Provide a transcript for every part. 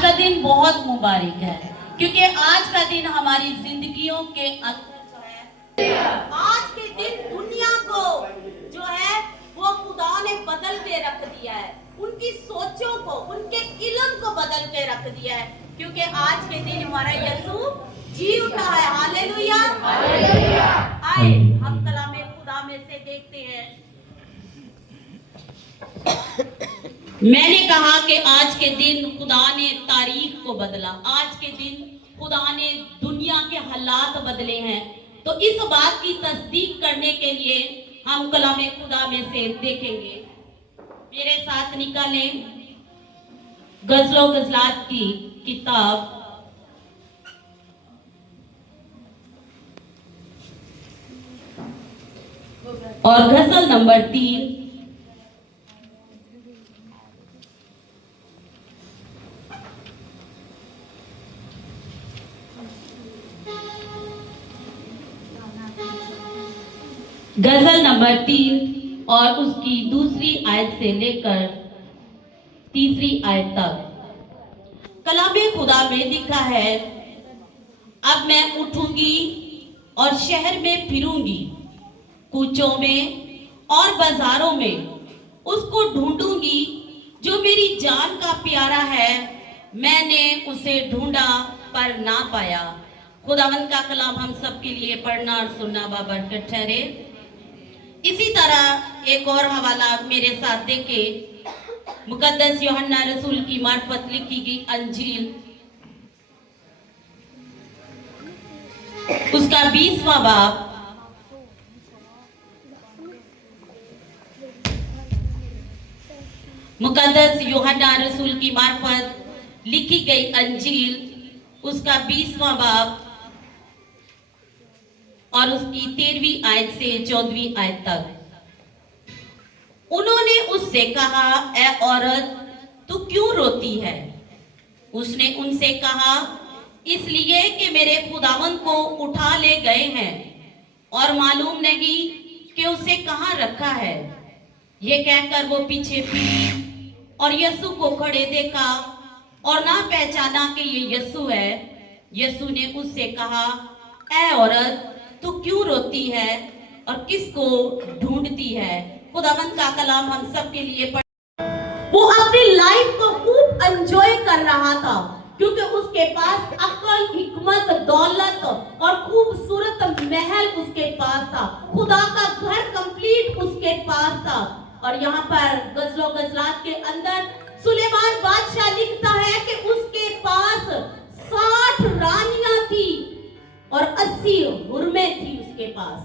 आज का दिन बहुत मुबारक है क्योंकि आज का दिन हमारी जिंदगियों के अंदर जो है, आज के दिन दुनिया को जो है वो खुदा ने बदल के रख दिया है, उनकी सोचों को, उनके इल्म को बदल के रख दिया है, क्योंकि आज के दिन हमारा यीशु जी उठा है। Hallelujah, hallelujah. आए हम कलामे खुदा में से देखते हैं। मैंने कहा कि आज के दिन खुदा ने तारीख को बदला, आज के दिन खुदा ने दुनिया के हालात बदले हैं। तो इस बात की तस्दीक करने के लिए हम कलामे खुदा में से देखेंगे। मेरे साथ निकालें गजलो गजलात की किताब और गजल नंबर 3, गजल नंबर 3 और उसकी दूसरी आयत से लेकर तीसरी आयत तक कलामे खुदा में लिखा है, अब मैं उठूंगी और शहर में फिरूंगी, कूचों में और बाजारों में उसको ढूंढूंगी जो मेरी जान का प्यारा है, मैंने उसे ढूंढा पर ना पाया। खुदावंद का कलाम हम सब के लिए पढ़ना और सुनना बाबरकत ठहरे। इसी तरह एक और हवाला मेरे साथ देखे, मुकद्दस यूहन्ना रसूल की मार्फत लिखी गई अंजील उसका 20वां बाब मुकद्दस यूहन्ना रसूल की मार्फत लिखी गई अंजील उसका 20वां बाब और उसकी 13वीं आयत से 14वीं आयत तक। उन्होंने उससे कहा, ए औरत तू क्यों रोती है? उसने उनसे कहा, इसलिए कि मेरे खुदावंद को उठा ले गए हैं और मालूम नहीं कि उसे कहाँ रखा है। ये कहकर वो पीछे फिरी और यीशु को खड़े देखा और ना पहचाना कि ये यीशु है। यीशु ने उससे कहा, ए औरत तू क्यों रोती है और किसको ढूंढती है? खुदावंद का कलाम हम सब के लिए वो अपनी लाइफ को खूब एंजॉय कर रहा था क्योंकि उसके पास अक्ल, हिकमत, दौलत और खूबसूरत महल उसके पास था, खुदा का घर कंप्लीट उसके पास था। और यहाँ पर गजलो गजलात के अंदर सुलेमान बादशाह लिखता है कि उसके पास 60 रानियां थी और 80 हुर्मे थी उसके पास।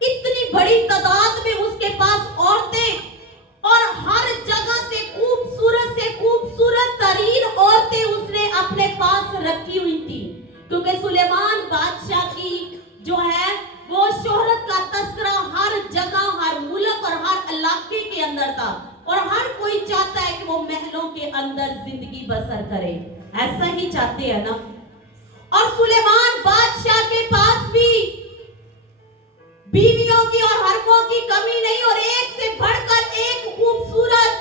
इतनी बड़ी तादाद में उसके पास औरतें और हर जगह से खूबसूरत तरीन औरतें उसने अपने पास रखी हुई थी, क्योंकि सुलेमान बादशाह की जो है वो शोहरत का तस्करा हर जगह, हर मुल्क और हर इलाके के अंदर था और हर कोई चाहता है कि वो महलों के अंदर जिंदगी बसर करे। ऐसा ही चाहते हैं ना? और सुलेमान बादशाह के पास भी बीवियों की और हरकों की कमी नहीं और एक से बढ़कर एक खूबसूरत।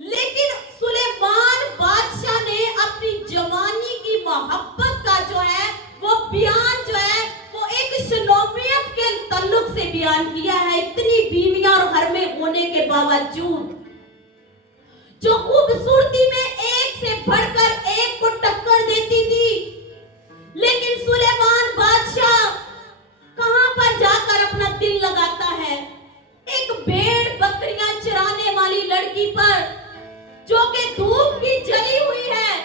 लेकिन सुलेमान बादशाह ने अपनी जवानी की मोहब्बत का जो है वो बयान जो है वो एक शलोमियत के ताल्लुक से बयान किया है। इतनी बीवियां और हरमे होने के बावजूद जो खूबसूरती में एक से बढ़कर एक को टक्कर देती थी, लेकिन सुलेमान बादशाह कहां पर जाकर अपना दिल लगाता है? एक भेड़ बकरियां चराने वाली लड़की पर, जो कि धूप की जली हुई है,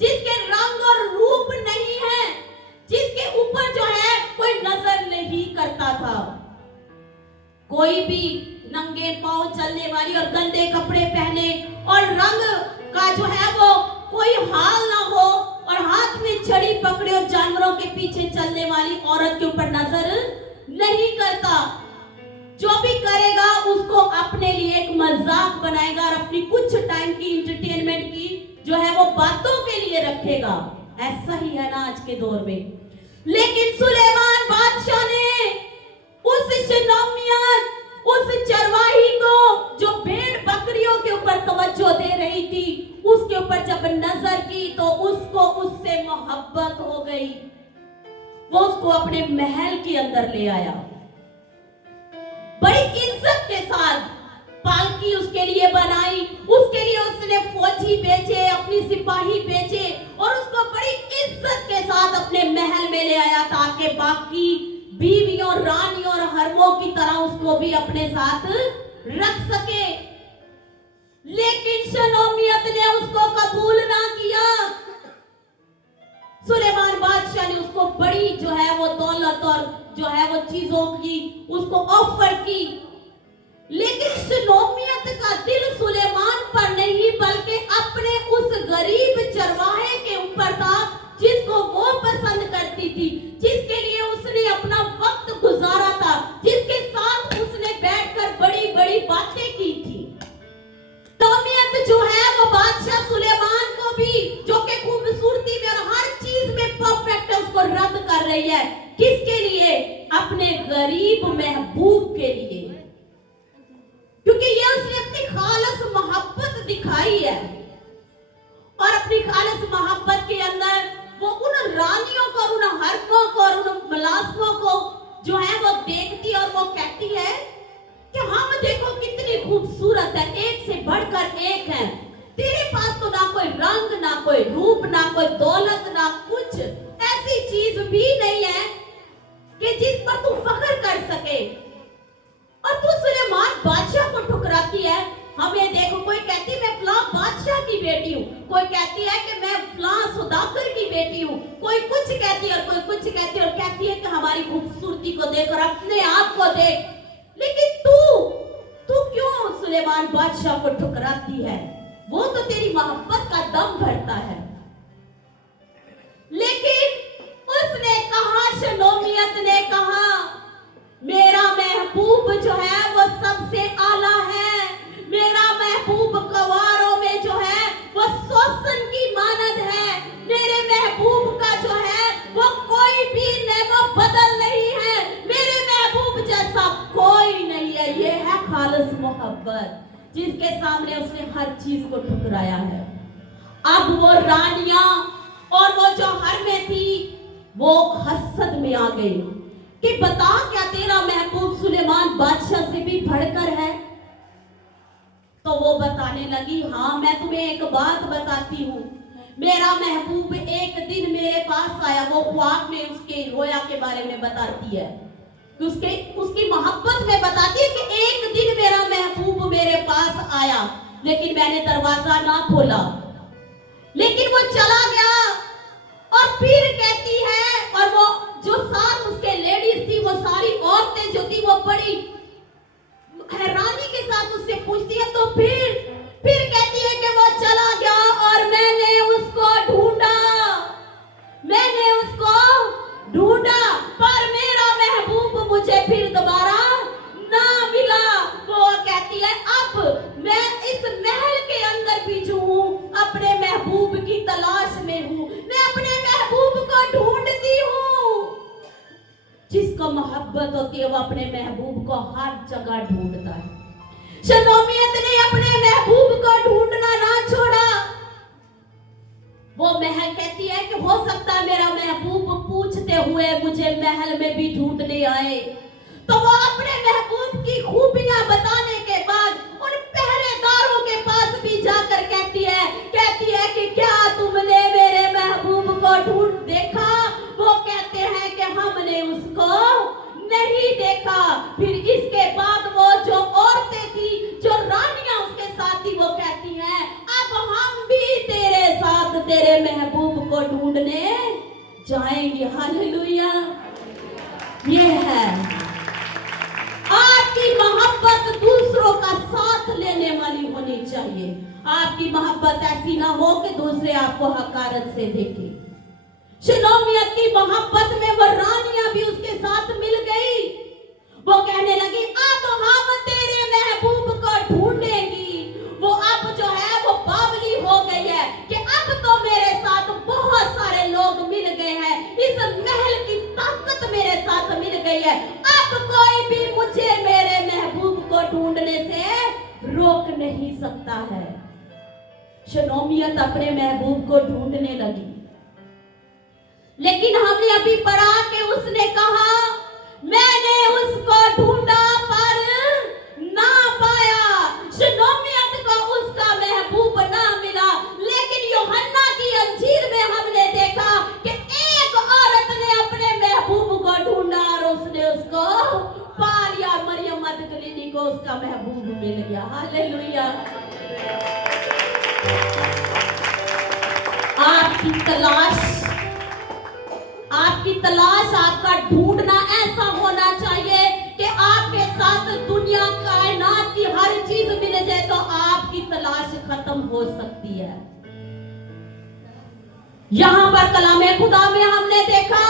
जिसके रंग और रूप नहीं है, जिसके ऊपर जो है कोई नजर नहीं करता था। कोई भी नंगे पांव चलने वाली और गंदे कपड़े पहने और रंग का जो है वो कोई हाल ना हो और हाथ में छड़ी पकड़े और जानवरों के पीछे चलने वाली औरत के ऊपर नजर नहीं करता। जो भी करेगा उसको अपने लिए एक मजाक बनाएगा और अपनी कुछ टाइम की इंटरटेनमेंट की जो है वो बातों के लिए रखेगा। ऐसा ही है ना आज के दौर में। लेकिन सुलेमान बादशाह ने उस शनामियत, उस चरवाही को जो भेड़ बकरियों के ऊपर तवज्जो दे रही थी, उसके ऊपर जब वो उसको अपने महल के अंदर ले आया। बड़ी इज्जत के साथ पालकी उसके लिए बनाई, उसके लिए उसने फौजी भेजे, अपनी सिपाही भेजे और उसको बड़ी इज्जत के साथ अपने महल में ले आया ताकि बाकी बीवियों, रानियों और हरमों की तरह उसको भी अपने साथ रख सके। लेकिन शनोमियत ने उसको कबूल ना किया। सुलेमान बादशाह ने उसको बड़ी जो है वो दौलत और जो है वो चीजों की उसको ऑफर की, लेकिन शनोमियत का दिल सुलेमान पर नहीं बल्कि अपने उस गरीब चरवाहे के ऊपर था जिसको वो पसंद करती थी, जिसके लिए उसने अपना वक्त गुजारा था, जिसके साथ उसने बैठकर बड़ी बड़ी बातें की थी। शनोमियत जो है वो बादशाह सुलेमान को भी, जो कि खूबसूरती में और हर चीज में परफेक्ट है, उसको रद्द कर रही है। किसके लिए? अपने गरीब महबूब के लिए, क्योंकि ये उसने अपनी खालस मोहब्बत दिखाई है। और अपनी खालस मोहब्बत के अंदर वो उन रानियों को, उन हरमों को और उन मुलाजमों को जो है वो देखती और वो कहती है कि हम देखो कितनी खूबसूरत है, एक से बढ़कर एक है। तेरे पास तो ना कोई रंग, ना कोई रूप, ना कोई दौलत, ना कुछ ऐसी चीज भी नहीं है कि जिस पर तू फख्र कर सके, और तू सुलेमान बादशाह को ठुकराती है। हमें देखो, कोई कहती है मैं फलां बादशाह की बेटी हूँ, कोई कहती है कि मैं फलां सौदागर की बेटी हूँ, कोई कुछ कहती है और कोई कुछ कहती है और कहती है कि हमारी खूबसूरती को देख और अपने आप को देख। लेकिन तू क्यों सुलेमान बादशाह को ठुकराती है? वो तो तेरी मोहब्बत का दम भरता है। लेकिन उसने कहा, शनोमियत ने कहा, मेरा महबूब जो है वो सबसे आला है। मेरा महबूब कवारों में जो है वो सोसन की मानद है। मेरे महबूब का जो है वो कोई भी नेमो बदल नहीं है। मेरे महबूब जैसा कोई नहीं है। ये है खालिस मोहब्बत, जिसके सामने उसने हर चीज को ठुकराया है। अब वो रानियां और वो जो हर में थी वो हसद में आ गई कि बता क्या तेरा महबूब सुलेमान बादशाह से भी बढ़कर है? तो वो बताने लगी, हाँ मैं तुम्हें एक बात बताती हूँ। मेरा महबूब एक दिन मेरे पास आया। वो ख्वाब में उसके रोया के बारे में बताती है, उसकी मोहब्बत में बताती है कि एक दिन मेरा महबूब मेरे पास आया, लेकिन मैंने दरवाजा ना खोला, लेकिन वो चला गया। और फिर कहती है, और वो जो साथ उसके लेडीज थी, वो सारी औरतें जो थी वो बड़ी हैरानी के साथ उससे पूछती है। तो फिर कहती है कि वो चला गया और मैंने उसको ढूंढा पर मेरा महबूब मुझे फिर दोबारा ना मिला। वो कहती है, अब मैं इस महल के अंदर भी जो हूँ अपने महबूब की तलाश में हूँ। मैं अपने महबूब को ढूंढती हूँ। जिसको मोहब्बत होती है वो अपने महबूब को हर जगह ढूंढता है। शनोमियत ने अपने महबूब को ढूंढना ना छोड़ा। वो महल कहती है कि हो सकता है मेरा महबूब पूछते हुए मुझे महल में भी ढूंढने आए। तो वो अपने महबूब की खूबियां बताने के बाद उन पहरेदारों के पास भी जाकर कहती है कि क्या तुमने मेरे महबूब को ढूंढ देखा? वो कहते हैं कि हमने उसको नहीं देखा। फिर इसके बाद वो जो औरतें थी, जो रानियां उसके साथ थी, वो कहती हैं, अब हम भी तेरे साथ तेरे महबूब को ढूंढने जाएंगे। हालेलुया। ये है आपकी मोहब्बत दूसरों का साथ लेने वाली होनी चाहिए। आपकी मोहब्बत ऐसी ना हो कि दूसरे आपको हकारत से देखें। शलोमियत की मोहब्बत में वो रानियां भी उसके साथ मिल गई। वो कहने लगी, अब हम तेरे महबूब को ढूंढेंगी। वो अब जो है वो बावली हो गई है कि अब तो मेरे साथ बहुत सारे लोग मिल गए हैं, इस महल की ताकत मेरे साथ मिल गई है। अब कोई भी मुझे मेरे महबूब को ढूंढने से रोक नहीं सकता है। शलोमियत अपने महबूब को ढूंढने लगी, लेकिन हमने अभी पढ़ा कि को उसका महबूब मिल गया। हालेलुया। आपकी तलाश, आपका ढूंढना ऐसा होना चाहिए कि आपके साथ दुनिया कायनात की हर चीज मिल जाए तो आपकी तलाश खत्म हो सकती है। यहां पर कलामे खुदा में हमने देखा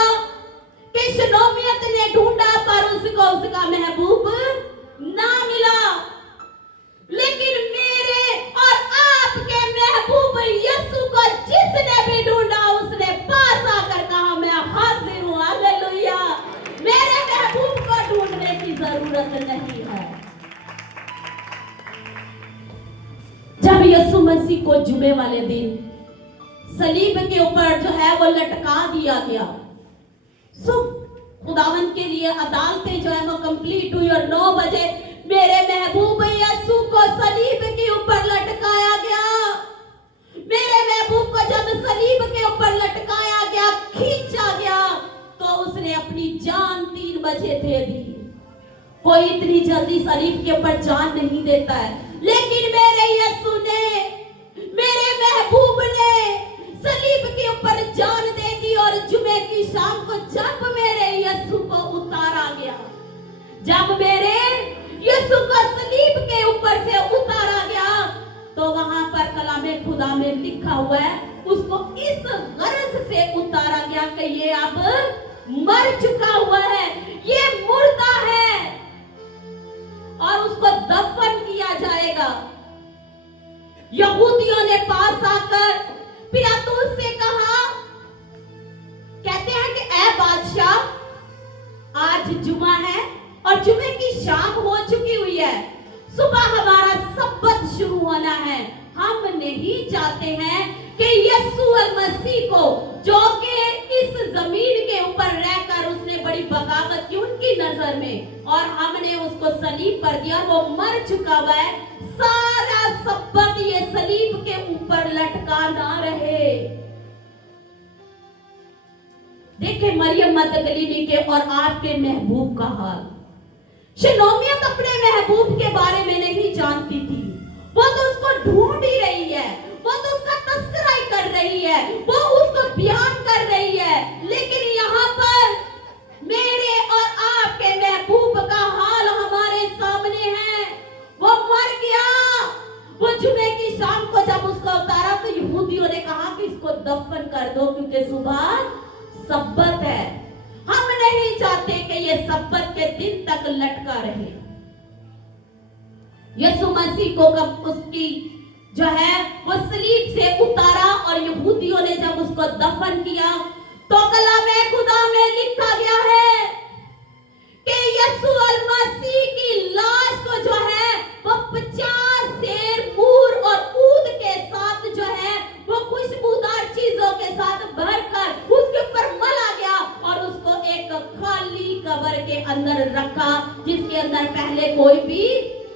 कि शलोमियत ने ढूंढा पर उसको उसका महबूब ना मिला, लेकिन मेरे और आपके महबूब यीशु को जिसने भी ढूंढा उसने पास आकर कहा मैं हाजिर हूं। हालेलुया। मेरे महबूब को ढूंढने की जरूरत नहीं है। जब यीशु मसीह को जुमे वाले दिन सलीब के ऊपर जो है वो लटका दिया गया, खुदावन के लिए अदालतें जो है वो कंप्लीट हुई और 9 बजे मेरे महबूब यीशु को सलीब के ऊपर लटकाया गया। मेरे महबूब को जब सलीब के ऊपर लटकाया गया, खींचा गया, तो उसने अपनी जान 3 बजे दे दी। कोई इतनी जल्दी सलीब के ऊपर जान नहीं देता है, लेकिन मेरे यीशु ने, मेरे महबूब ने सलीब के ऊपर जान दे दी। और जुमे की शाम को जब मेरे यीशु को उतारा गया, जब मेरे यीशु को सलीब के ऊपर से उतारा गया, तो वहां पर कलामे खुदा में लिखा हुआ है, उसको इस गर्ज से उतारा गया कि ये अब मर चुका हुआ है, ये मुर्दा है और उसको दफन किया जाएगा। यहूदियों ने पास आकर पिलातुस से कहा, कहते हैं कि ऐ बादशाह, आज जुमा है और जुमे की शाम हो चुकी हुई है, सुबह हमारा सब्बत शुरू होना है। हम नहीं चाहते हैं कि यीशु मसीह को, जो कि इस जमीन के ऊपर रहकर उसने बड़ी बगावत की उनकी नजर में, और हमने उसको सलीब पर दिया, वो मर चुका हुआ है, सारा सब्बत ये सलीब के ऊपर लटका ना रहे। देखे मरियम मगदलीनी के और आपके महबूब का हाल। शलोमियत अपने महबूब के बारे में नहीं जानती थी, वो तो उसको ढूंढ ही रही है, वो तो उसका तस्करा ही कर रही है, वो उसको बयान कर रही है। लेकिन यहाँ पर मेरे और आपके महबूब का हाल हमारे सामने है। वो मर गया। वो जुमे की शाम को जब उसको उतारा तो यहूदियों ने कहा कि इसको दफन कर दो, क्योंकि सुबह सब्बत है। हम नहीं चाहते कि ये सब्बत के दिन तक लटका रहे। यीशु मसीह को कब उसकी जो है वो सलीब से उतारा और यहूदियों ने जब उसको दफन किया, तो कलामे खुदा में लिखा गया है कि यीशु मसीह की लाश को जो है वो 50 सेर मूर और ऊद के साथ जो है वो खुशबूदार चीजों के साथ भरकर उसके ऊपर मला गया और उसको एक खाली कब्र के अंदर रखा, जिसके अंदर पहले कोई भी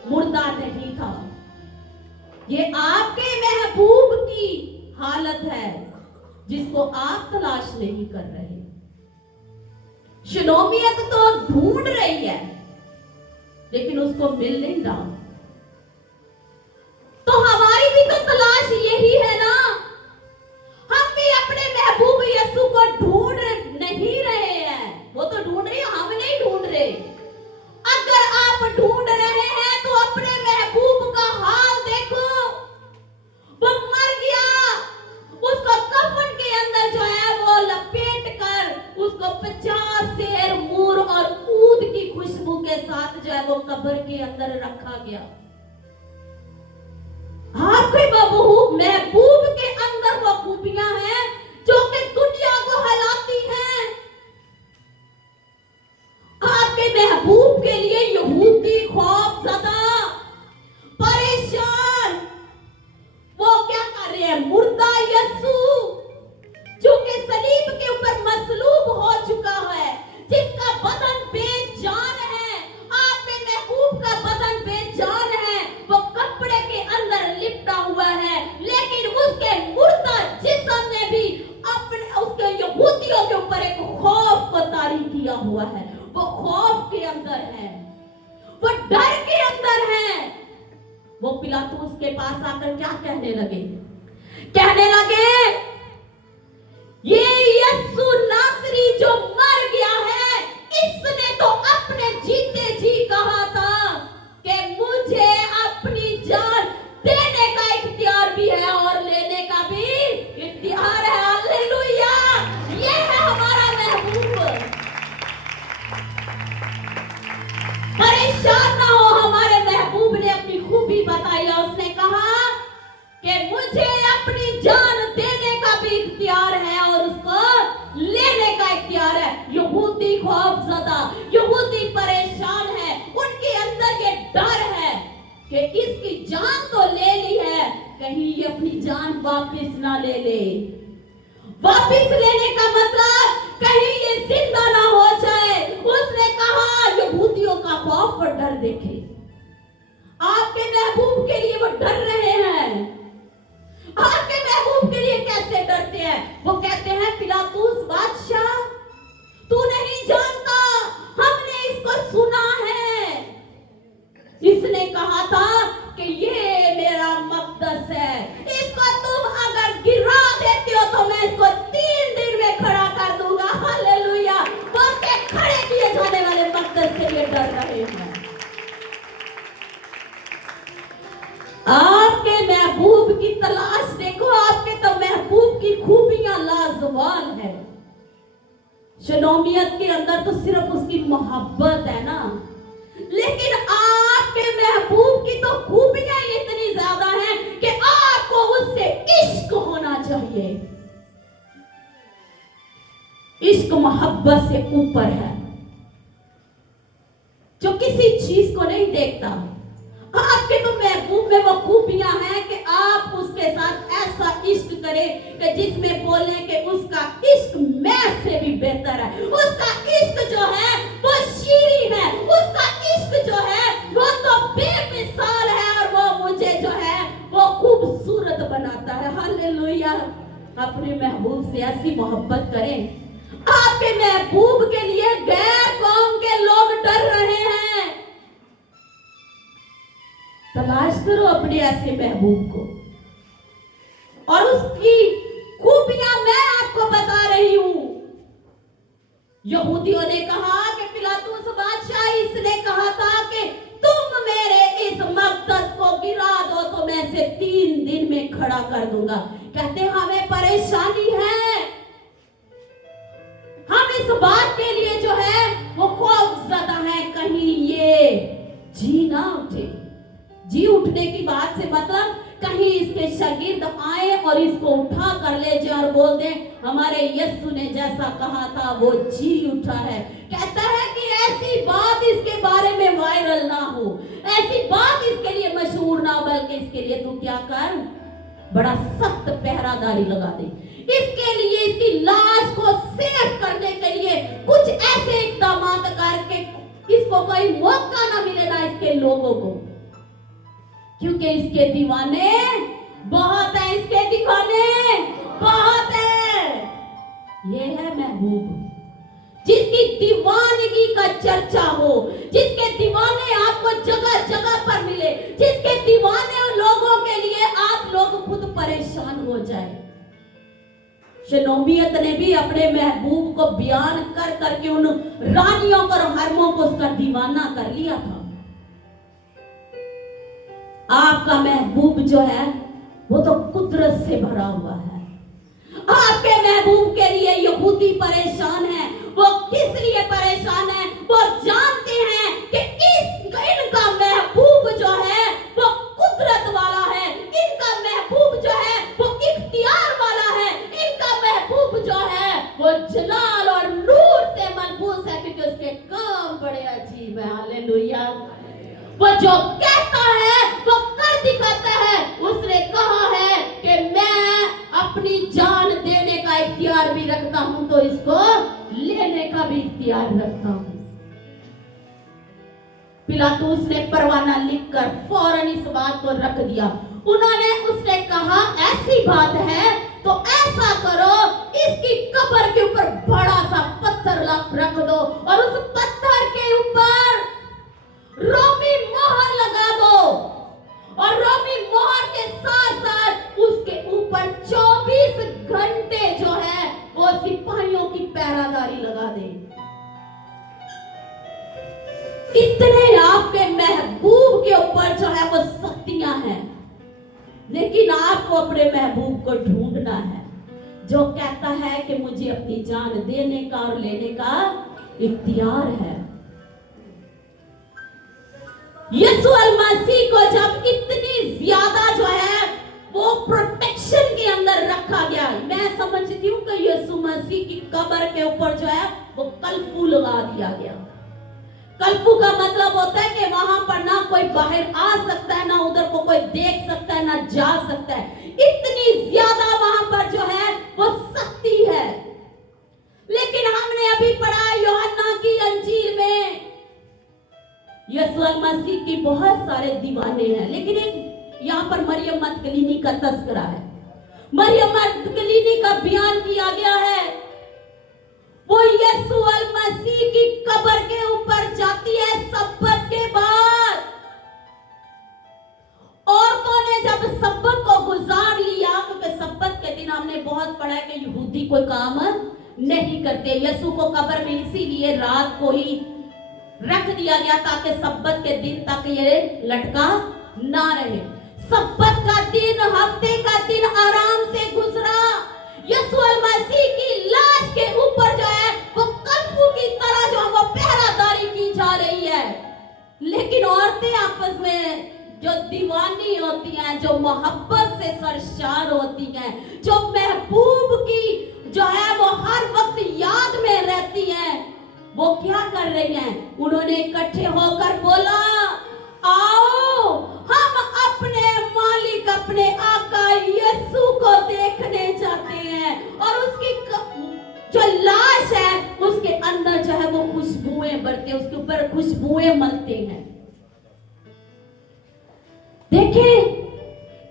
मुर्दा नहीं था। ये आपके महबूब की हालत है जिसको आप तलाश नहीं कर रहे। शलोमियत तो ढूंढ रही है लेकिन उसको मिल नहीं रहा। तो हमारी भी तो तलाश यही है ना। हम भी अपने महबूब यीशु को ढूंढ नहीं रहे हैं, वो तो ढूंढ रहे हैं, हम नहीं ढूंढ रहे। अगर आप ढूंढ रहे हैं तो अपने महबूब का हाल देखो। वो मर गया, उसको कफन के अंदर जो है वो लपेट कर उसको 50 सेर मूर और ऊद की खुशबू के साथ जो है वो कब्र के अंदर रखा गया। आपके महबूब के अंदर वो खूबियां हैं जो कि दुनिया को हिलाती हैं। आपके महबूब के लिए यहूदी खौफज़दा, परेशान, वो क्या कर रहे हैं? मुर्दा यीशु जो कि सलीब के ऊपर मसलूब हो चुका है, जिसका बदन बेजान है, आपके महबूब का बदन बेजान है, वो कपड़े के अंदर लिपटा हुआ है, लेकिन उसके मुर्दा जिस्म ने भी अपने उसके यहूदियों के ऊपर एक खौफ को तारी किया हुआ है। वो खौफ के अंदर है, वो डर के अंदर है। वो पिलातुस के पास आकर क्या कहने लगे? कहने लगे, ये यीशु नासरी जो मर गया है, इसने तो अपने जीते जी कहा था कि मुझे अपनी जान देने का इख्तियार भी है और लेने का भी इख्तियार है। हालेलुया! ये है हमारा महबूब। परेशान ना हो, हमारे महबूब ने अपनी खूबी बताई। उसने कहा कि मुझे अपनी जान देने का भी इख्तियार है और उसको लेने का इख्तियार है। यहूदी खौफज़दा, यहूदी परेशान है। उनके अंदर ये डर है कि इसकी जान तो ले ली है, कहीं ये अपनी जान वापस ना ले ले। वापस लेने का मतलब कहीं ये जिंदा ना हो जाए। उसने कहा, यहूदियों का खौफ और डर देखे। आपके महबूब के लिए वो डर रहे हैं। आपके महबूब के लिए कैसे डरते हैं? वो कहते हैं, पिलातुस बादशाह, तू नहीं जानता, हमने इसको सुना है। इसने कहा था कि ये मेरा मकदस है, इसको तुम अगर गिरा देते हो तो मैं इसको 3 दिन में खड़ा कर दूंगा। हालेलुया! तो उसके खड़े किए जाने वाले मकदस के लिए डर रहे हैं। आपके महबूब की तलाश देखो। आपके तो महबूब की खूबियां लाजवाब है। शनोमियत के अंदर तो सिर्फ उसकी मोहब्बत है ना, लेकिन आपके महबूब की तो खूबियां इतनी ज्यादा हैं कि आपको उससे इश्क होना चाहिए। इश्क मोहब्बत से ऊपर है, जो किसी चीज को नहीं देखता। आपके तो महबूब में वो खूबियां हैं कि आप उसके साथ ऐसा इश्क करें कि जिसमें बोले कि उसका इश्क मैं से भी बेहतर है। उसका इश्क जो है वो शीरी है। उसका इश्क जो है वो तो बेमिसाल है और वो मुझे जो है वो खूबसूरत बनाता है। हालेलुया! अपने महबूब से ऐसी मोहब्बत करें। आपके महबूब के लिए गैर कौम के लोग डर रहे हैं। तलाश करो अपने ऐसे महबूब को, और उसकी खूबियां मैं आपको बता रही हूं। यहूदियों ने कहा कि पिलातुस बादशाह, इसने कहा था कि तुम मेरे इस मकदस को गिरा दो तो मैं इसे 3 दिन में खड़ा कर दूंगा। कहते हमें परेशानी है, हम इस बात के लिए जो है वो खौफज़दा है, कहीं ये जी ना उठे। जी उठने की बात से मतलब कहीं इसके शागिर्द आए और इसको उठा कर ले जाए और बोल दें, हमारे यीशु ने जैसा कहा था वो जी उठा है। कहता है कि ऐसी बात इसके बारे में वायरल ना हो, ऐसी बात इसके लिए मशहूर ना, बल्कि इसके लिए तू क्या कर, बड़ा सख्त पहरादारी लगा दे। इसके लिए, इसकी लाश को सेफ करने के लिए कुछ ऐसे इकदाम करके इसको कोई मौका ना मिले ना इसके लोगों को, क्योंकि इसके दीवाने बहुत है। इसके दीवाने बहुत है। ये है महबूब जिसकी दीवानगी का चर्चा हो, जिसके दीवाने आपको जगह जगह पर मिले, जिसके दीवाने लोगों के लिए आप लोग खुद परेशान हो जाए। शनोमियत ने भी अपने महबूब को बयान कर करके उन रानियों और हरमों को उसका दीवाना कर लिया था। आपका महबूब जो है वो तो कुदरत से भरा हुआ है। आपके महबूब के लिए यहूदी परेशान है। वो किस लिए परेशान है? वो जानते हैं कि इनका महबूब जो है वो कुदरत वाला है, इनका महबूब जो है वो इख्तियार वाला है, इनका महबूब जो है वो जलाल और नूर से मनबूस है, क्योंकि उसके काम बड़े अजीब है। हालेलुया! वो जो कहता है वो कर दिखाता है। उसने कहा है कि मैं अपनी जान देने का इख्तियार भी रखता हूं तो इसको लेने का भी इख्तियार रखता हूं। पिलातुस ने परवाना लिखकर फौरन इस बात को रख दिया। उसने कहा ऐसी बात है तो ऐसा करो, इसकी कब्र के ऊपर बड़ा सा पत्थर रख दो और उस पत्थर के ऊपर रोमी मोहर लगा दो, और रोमी मोहर के साथ साथ उसके ऊपर 24 घंटे जो है वो सिपाहियों की पहरादारी लगा दे। इतने आपके महबूब के ऊपर जो है वो शक्तियां हैं, लेकिन आपको अपने महबूब को ढूंढना है जो कहता है कि मुझे अपनी जान देने का और लेने का इख्तियार है। यीशु मसीह को जब इतनी ज्यादा जो है वो प्रोटेक्शन के अंदर रखा गया, मैं समझती हूँ कि यीशु मसीह की कब्र के ऊपर जो है वो कलफू लगा दिया गया। कलफू का मतलब होता है कि वहां पर ना कोई बाहर आ सकता है, ना उधर को कोई देख सकता है, ना जा सकता है। इतनी ज्यादा वहां पर जो है वो शक्ति है। लेकिन हमने अभी पढ़ा यूहन्ना की अंजील में यीशु मसीह की बहुत सारे दीवाने हैं, लेकिन एक यहाँ पर मरियम मगदलीनी का तस्करा है। मरियम मगदलीनी का बयान किया गया है, वो यीशु मसीह की कब्र के ऊपर जाती है सब्बत के बाद। औरतों ने जब सब्बत को गुजार लिया, क्योंकि सब्बत के दिन हमने बहुत पढ़ा है कि यहूदी कोई काम नहीं करते, यीशु को कब्र में इसीलिए रात को ही रख दिया गया ताकि सब्बत के दिन तक ये लटका ना रहे। सब्बत का दिन, हफ्ते का दिन आराम से गुजरा। यीशु मसीह की लाश के ऊपर जो है वो कर्फ्यू की तरह जो वो पहरादारी की जा रही है। लेकिन औरतें आपस में जो दीवानी होती हैं, जो मोहब्बत से सरशार होती हैं, जो महबूब की जो है वो हर वक्त याद में रहती हैं, वो क्या कर रही हैं? उन्होंने इकट्ठे होकर बोला, आओ हम अपने मालिक, अपने आका यीशु को देखने जाते हैं। और उसकी जो लाश है उसके अंदर जो है वो खुशबुएं बढ़ते, उसके ऊपर खुशबुएं मलते हैं। देखें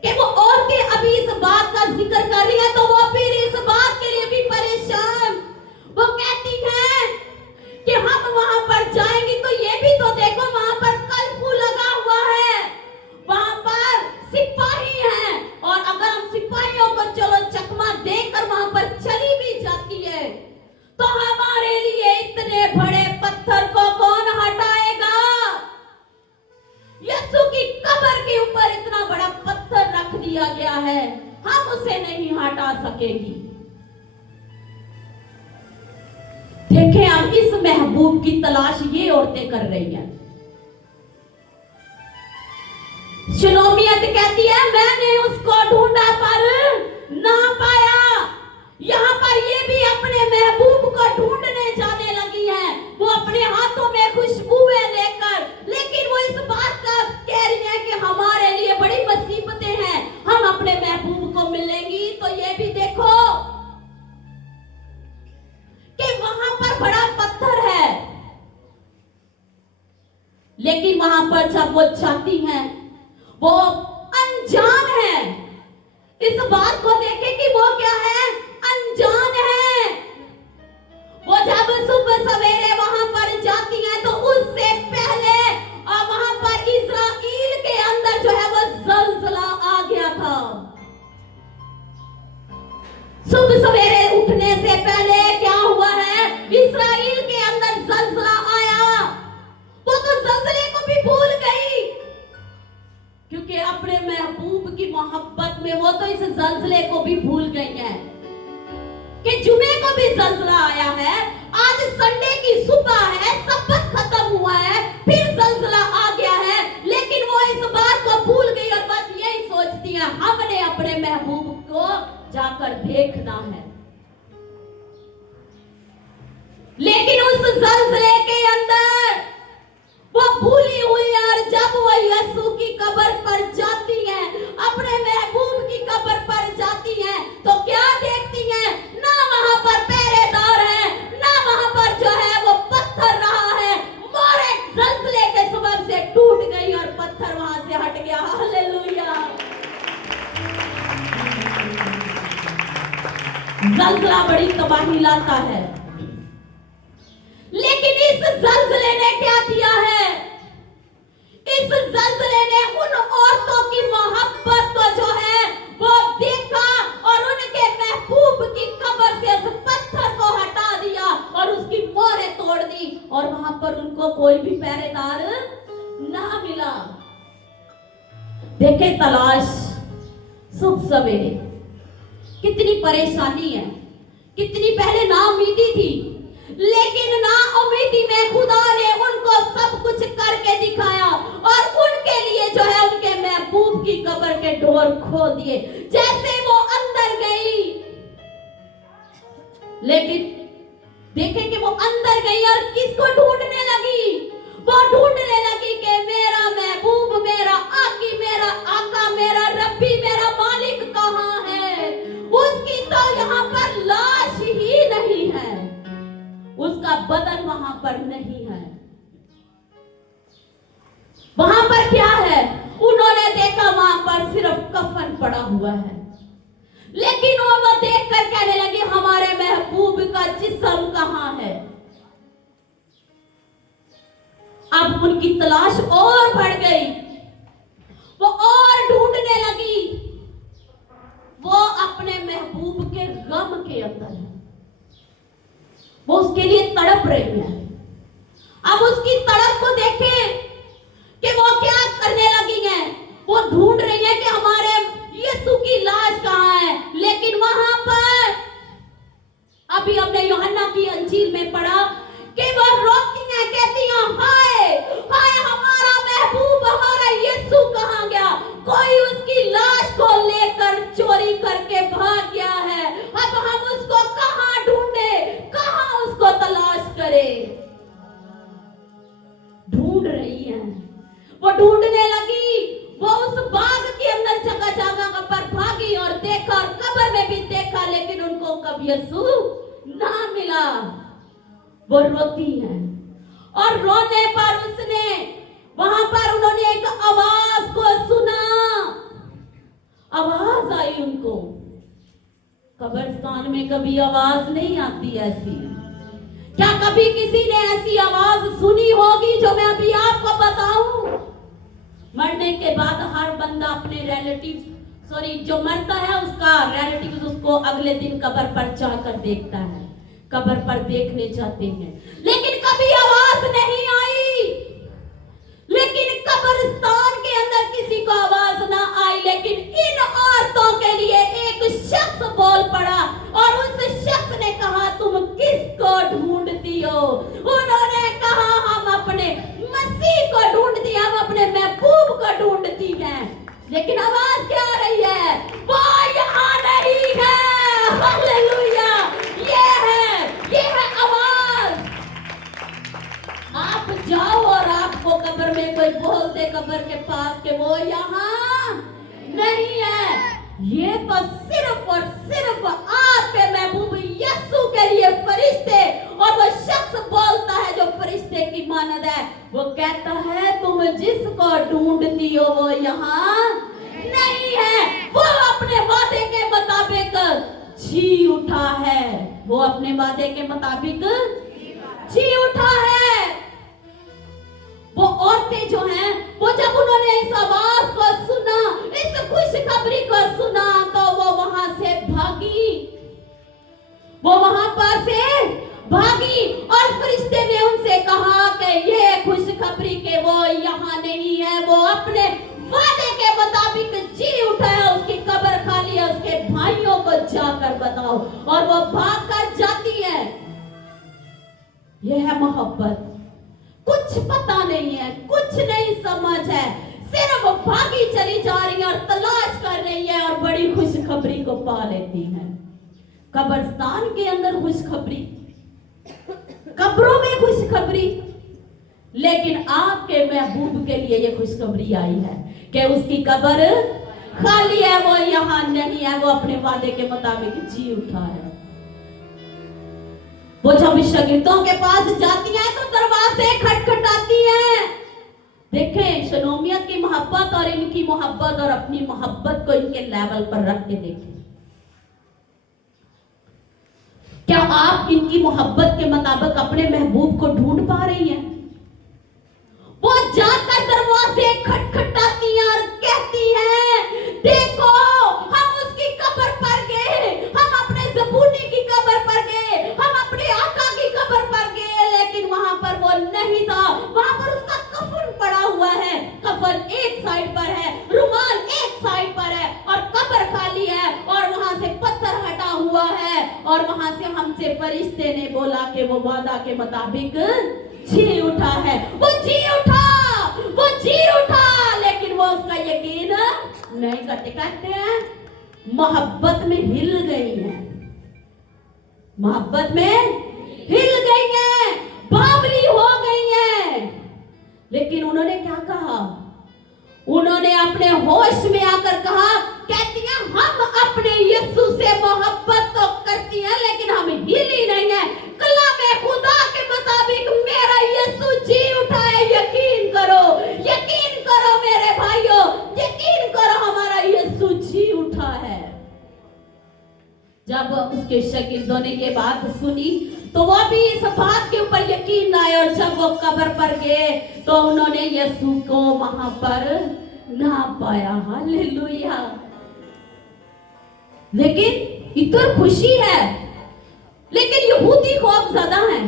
कि वो औरतें अभी इस बात का जिक्र कर रही है, तो वो फिर इस बात के लिए भी परेशान। वो कहती हैं कि हम वहां पर जाएंगे तो ये भी तो देखो वहां पर कर्फ्यू लगा हुआ है, वहां पर सिपाही हैं, और अगर हम सिपाहियों को चलो चकमा देकर वहां पर चली भी जाती है तो हमारे लिए इतने बड़े पत्थर को कौन हटाएगा? यीशु की कब्र के ऊपर इतना बड़ा पत्थर रख दिया गया है, हम उसे नहीं हटा सकेंगी। देखें अब इस महबूब की तलाश ये औरतें कर रही हैं। शुलोमियत कहती है मैंने उसको ढूंढा पर ना पाया। यहाँ पर ये भी अपने महबूब को ढूंढने जाने लगी है, वो अपने हाथों में खुशबुएं लेकर। लेकिन वो इस बात का कह रही है कि हमारे लिए बड़ी मुसीबतें हैं, हम अपने महबूब को मिलेंगी तो ये भी देखो कि वहां पर बड़ा पत्थर है। लेकिन वहां पर जब वो जाती हैं वो अनजान है। इस बात को देखे कि वो क्या है, अनजान है। वो जब सुबह सवेरे वहां पर जाती हैं तो उससे पहले वहां पर इस्राएल के अंदर जो है वो ज़लज़ला आ गया था। सुबह सवेरे उठने से पहले क्या हुआ है, इस्राएल के अंदर ज़लज़ला आया। वो तो ज़लज़ले को भी भूल गई, क्योंकि अपने महबूब की मोहब्बत में वो तो इस ज़लज़ले को भी भूल गई है कि जुमे को भी ज़लज़ला आया है, आज संडे की सुबह है, सब्बत खत्म हुआ है, फिर ज़लज़ला आ गया है। लेकिन वो इस बात को भूल गई और बस यही सोचती है हमने अपने महबूब को जाकर देखना है। लेकिन उस ज़लज़ले के अंदर वो भूली हुई, और जब वो यीशु की कब्र पर जाती है, अपने महबूब की कब्र पर जाती है, तो क्या देखती है? ना वहां पर पहरेदार है, ना वहां पर जो है वो पत्थर रहा है। मोरे ज़लज़ले के सबब से टूट गई और पत्थर वहां से हट गया। हालेलुया। ज़लज़ला बड़ी तबाही लाता है, लेकिन इस ज़लज़ले ने क्या किया है? और वहां पर उनको कोई भी पहरेदार ना मिला। देखे तलाश, सुबह सवेरे कितनी परेशानी है, कितनी पहले नाउमीदी थी, लेकिन नाउमीदी में खुदा ने उनको सब कुछ करके दिखाया और उनके लिए जो है उनके महबूब की कब्र के डोर खोल दिए। जैसे वो अंदर गई, लेकिन देखें कि वो अंदर गई और किसको ढूंढने लगी? वो ढूंढने लगी कि मेरा महबूब, मेरा आकी, मेरा आका, मेरा रब्बी, मेरा मालिक कहाँ है? उसकी तो यहाँ पर लाश ही नहीं है, उसका बदन वहां पर नहीं है। वहां पर क्या है? उन्होंने देखा वहां पर सिर्फ कफन पड़ा हुआ है, लेकिन वो देखकर कहने लगे हमारे महबूब का जिस्म कहाँ है? अब उनकी तलाश और बढ़ गई, वो और ढूंढने लगी। वो अपने महबूब के गम के अंदर है, वो उसके लिए तड़प रही है। अब उसकी तड़प को देखें कि वो क्या करने लगी है। वो ढूंढ रही है कि हमारे यीशु की लाश कहाँ है, लेकिन वहां पर अभी हमने यूहन्ना की अंजील में पढ़ा कि वो रोती हैं, कहती हैं हाय हाय हमारा महबूब, हमारा यीशु कहाँ गया? कोई उसकी लाश को लेकर चोरी करके भाग गया है। अब हम उसको कहाँ ढूंढे, कहाँ उसको तलाश करें? ढूंढ रही है, वो ढूंढने लगी। वो उस बाग के अंदर जगह जगह पर भागी और देखा, और कब्र में भी देखा, लेकिन उनको कभी यीशु ना मिला। वो रोती है और रोने पर उसने वहां पर उन्होंने एक आवाज को सुना। आवाज आई उनको। कब्रिस्तान में कभी आवाज नहीं आती ऐसी। क्या कभी किसी ने ऐसी आवाज सुनी होगी जो मैं अभी आपको बताऊं? मरने के बाद हर बंदा अपने जो मरता है उसका रिलेटिव उसको अगले दिन कब्र पर जाकर देखता है, कब्र पर देखने जाते हैं, लेकिन कभी आवाज नहीं आई। लेकिन कब्रिस्तान के अंदर किसी को आवाज ना आई, लेकिन इन औरतों के लिए एक शख्स बोल पड़ा और उस शख्स ने कहा तुम किसको ढूंढती हो? उन्होंने कहा हम अपने मसीह को ढूंढती, हम अपने महबूब को ढूंढती हैं। लेकिन आवाज क्या आ रही है? वो यहाँ नहीं है। हालेलुया! ये है आवाज। आप जाओ और आपको कब्र में कोई बोल दे, कब्र के पास के वो यहाँ नहीं है। ये तो सिर्फ और सिर्फ आपके महबूब यीशु के लिए फरिश्ते, और वो शख्स बोलता है जो फरिश्ते की मानद है। वो कहता है तुम जिसको ढूंढती हो वो यहाँ नहीं है। वो अपने वादे के मुताबिक जी उठा है, वो अपने वादे के मुताबिक जी उठा है। वो औरतें जो हैं, वो जब उन्होंने इस आवाज को सुना, इस खुशखबरी को सुना, तो वो वहां से भागी। वो वहां पर से भागी और फरिश्ते ने उनसे कहा कि ये खुशखबरी के वो यहाँ नहीं है, वो अपने वादे के मुताबिक जी उठा है, उसकी कब्र खाली है, उसके भाइयों को जाकर बताओ। और वो भाग कर जाती है। यह है मोहब्बत। कुछ पता नहीं है, कुछ नहीं समझ है, सिर्फ भागी चली जा रही है और तलाश कर रही है और बड़ी खुशखबरी को पा लेती है। कब्रिस्तान के अंदर खुशखबरी, कब्रों में खुशखबरी, लेकिन आपके महबूब के लिए ये खुशखबरी आई है कि उसकी कब्र खाली है, वो यहाँ नहीं है, वो अपने वादे के मुताबिक जी उठा है। वो जब शागिर्दों के पास जाती हैं तो दरवाजे खटखटाती हैं। देखें शलोमियत की मोहब्बत और इनकी मोहब्बत और अपनी मोहब्बत को इनके लेवल पर रख के देखें। क्या आप इनकी मोहब्बत के मुताबिक अपने महबूब को ढूंढ पा रही हैं? वो जाकर दरवाजे खटखटाती हैं और कहती हैं देखो हम उसकी कब्र पर गए, हम अपने ज़बूनी की कब्र पर गए, हम अपने आका की कब्र पर गए, लेकिन वहां पर वो और वहां से हमसे फरिश्ते ने बोला कि वो वादा के मुताबिक जी उठा है। वो जी उठा, वो जी उठा, लेकिन वो उसका यकीन नहीं करते। कहते हैं मोहब्बत में हिल गई है, मोहब्बत में हिल गई है, बावली हो गई है। लेकिन उन्होंने क्या कहा? उन्होंने अपने होश में आकर कहा, कहती हैं हम अपने यीशु से मोहब्बत तो करती हैं लेकिन हम हिली नहीं है। कलामे खुदा के मुताबिक मेरा यीशु जी उठा है। यकीन करो मेरे भाइयों, यकीन करो, हमारा यीशु जी उठा है। जब उसके शागिर्दों ने ये बात सुनी तो वो भी इस बात के ऊपर यकीन आए, और जब वो कब्र पर गए तो उन्होंने यीशु को वहां पर ना पाया। हालेलुया। लेकिन इतनी खुशी है, लेकिन यहूदी खौफज़दा हैं।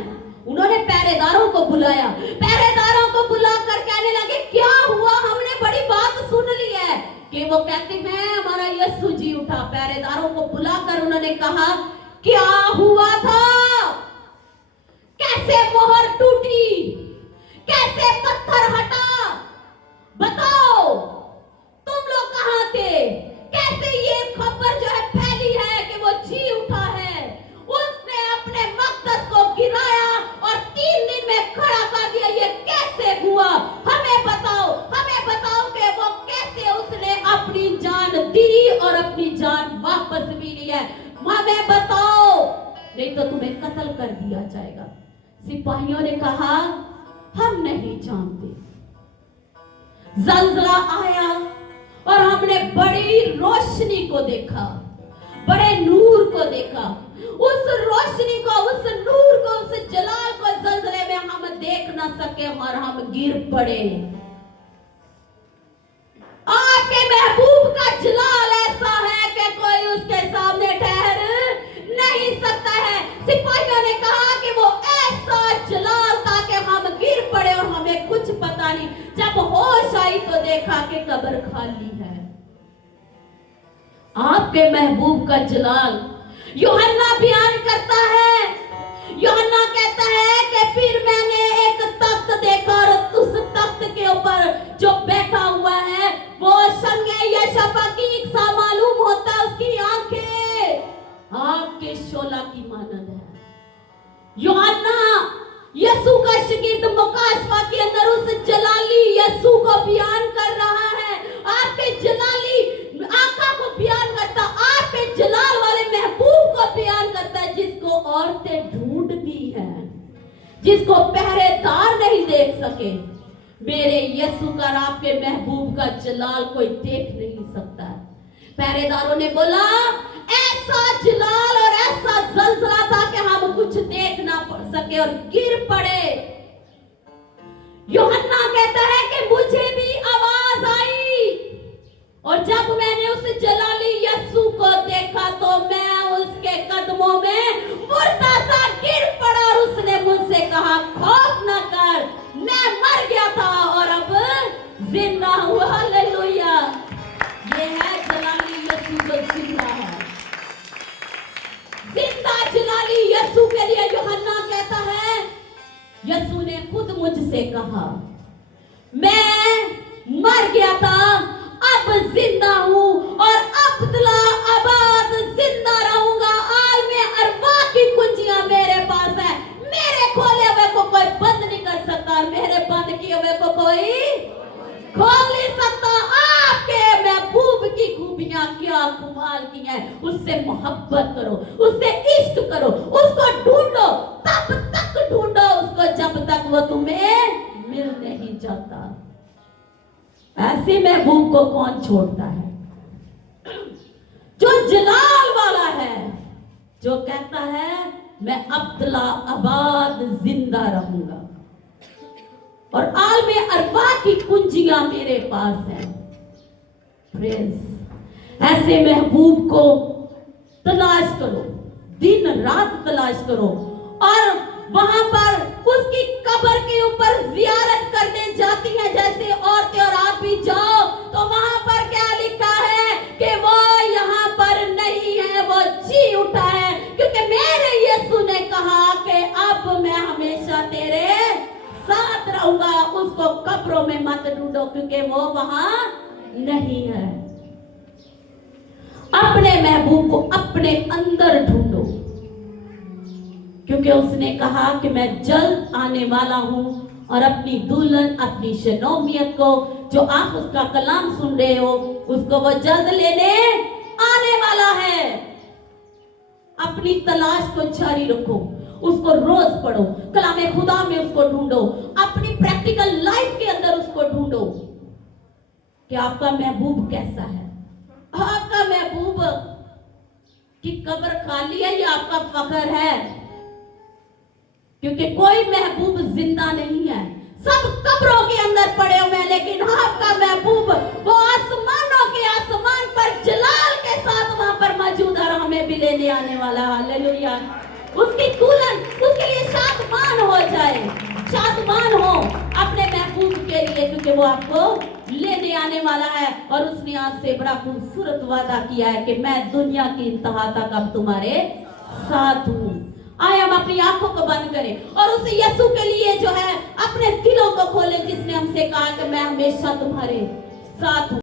उन्होंने पहरेदारों को बुलाया, पहरेदारों को बुलाकर कहने लगे क्या हुआ? हमने बड़ी बात सुन ली है कि वो कहते हैं हमारा यीशु जी उठा। पहरेदारों को बुलाकर उन्होंने कहा क्या हुआ था, कैसे मोहर टूटी, कैसे पत्थर हटा, बताओ तुम लोग कहां थे? कैसे ये खबर जो है फैली है कि वो जी उठा है? उसने अपने मकदस को गिराया और 3 दिन में खड़ा कर दिया। ये कैसे हुआ? हमें बताओ कि वो कैसे उसने अपनी जान दी और अपनी जान वापस भी ली है। हमें बताओ, नहीं तो तुम्हें कत्ल कर दिया जाएगा। सिपाहियों ने कहा हम नहीं जानते। ज़लज़ला आया और हमने बड़ी रोशनी को देखा, बड़े नूर को देखा। उस रोशनी को, उस नूर को, उस जलाल को ज़लज़ले में हम देख ना सके और हम गिर पड़े। आपके महबूब का जलाल ऐसा है कि कोई उसके सामने ठहर नहीं सकता है। सिपाहियों ने कहा कि वो ऐसा जलाल था कि हम गिर पड़े और हमें कुछ पता नहीं। जब होश आई तो देखा कि कब्र खाली है। आपके महबूब का जलाल यूहन्ना बयान करता है। यूहन्ना कहता है कि फिर मैंने एक तख्त देखा और उस तख्त के ऊपर जो बैठा हुआ है वो शम्य या शफकीक सा मालूम होता है। उसकी आंखें आग के शोला की मानद है। यूहन्ना यीशु का शागिर्द मुकाशवा के अंदर उस जलाली यीशु को बयान कर रहा है। आपके जलाली आका को बयान करता, आपके जलाल वाले महबूब को बयान करता है, जिसको औरतें ढूंढती हैं, जिसको पहरेदार नहीं देख सके। मेरे यीशु का, आपके महबूब का जलाल कोई देख नहीं सकता। पहरेदारों ने बोला ऐसा जलाल और ऐसा ज़लज़ला था कि हम कुछ देख ना सके और गिर पड़े। यूहन्ना कहता है कि मुझे भी आवाज आई और जब मैंने उस जलाली यीशु को देखा तो मैं उसके कदमों में मुर्दा सा गिर पड़ा और उसने मुझसे कहा खौफ न कर, मैं मर गया था और अब जिंदा हुआ। हालेलुया। ये है जलाली यीशु जो जिंदा है। जिंदा जलाली यीशु के लिए यूहन्ना कहता है, यीशु ने खुद मुझसे कहा मैं मर गया था, अब जिंदा हूं और अब्दुल्ला आबाद जिंदा रहूंगा। आलमे अरवाह की कुंजियां मेरे पास है। मेरे खोले हुए को कोई बंद नहीं कर सकता और मेरे बंद किए हुए को कोई खोल नहीं सकता। आपके महबूब की खूबियां क्या कमाल की हैं। उससे मोहब्बत करो, उससे इश्क करो, उसको ढूंढो, तब तक ढूंढो उसको जब तक वो तुम्हें मिल नहीं जाता। ऐसे महबूब को कौन छोड़ता है? जो जलाल वाला है, जो कहता है मैं अब्दुल्ला आबाद जिंदा रहूंगा और आलमे अरवाह की कुंजियां मेरे पास हैं। प्रेज। ऐसे महबूब को तलाश करो, दिन रात तलाश करो और वहां पर उसकी कब्र के ऊपर जियारत करने जाती हैं जैसे औरतें, और आप भी जाओ तो वहां पर क्या लिखा है कि वो यहाँ पर नहीं है, वो जी उठा है। क्योंकि मैं उसको कब्रों में मत ढूंढो, क्योंकि वो वहां नहीं है। अपने महबूब को अपने अंदर ढूंढो, क्योंकि उसने कहा कि मैं जल्द आने वाला हूं, और अपनी दुल्हन, अपनी शनोमियत को, जो आप उसका कलाम सुन रहे हो, उसको वो जल्द लेने आने वाला है। अपनी तलाश को जारी रखो, उसको रोज पढ़ो, कलाम खुदा में उसको ढूंढो, अपनी प्रैक्टिकल लाइफ के अंदर उसको ढूंढो कि आपका महबूब कैसा है। आपका महबूब की कब्र खाली है या आपका फख्र है? क्योंकि कोई महबूब जिंदा नहीं है, सब कब्रों के अंदर पड़े हुए हैं, लेकिन आपका महबूब वो आसमानों के आसमान पर जलाल के साथ वहां पर मौजूद है, और हमें भी लेने आने वाला। हालेलुया। उसकी दुल्हन, उसके लिए शादमान हो जाए, शादमान हो अपने महबूब के लिए, क्योंकि वो आपको लेने आने वाला है। और उसने आपसे बड़ा खूबसूरत वादा किया है कि मैं दुनिया की इंतहा तक अब तुम्हारे साथ हूं। आए हम अपनी आंखों को बंद करें और उस यीशु के लिए जो है अपने दिलों को खोलें, जिसने हमसे कहा कि मैं हमेशा तुम्हारे साथ हूं।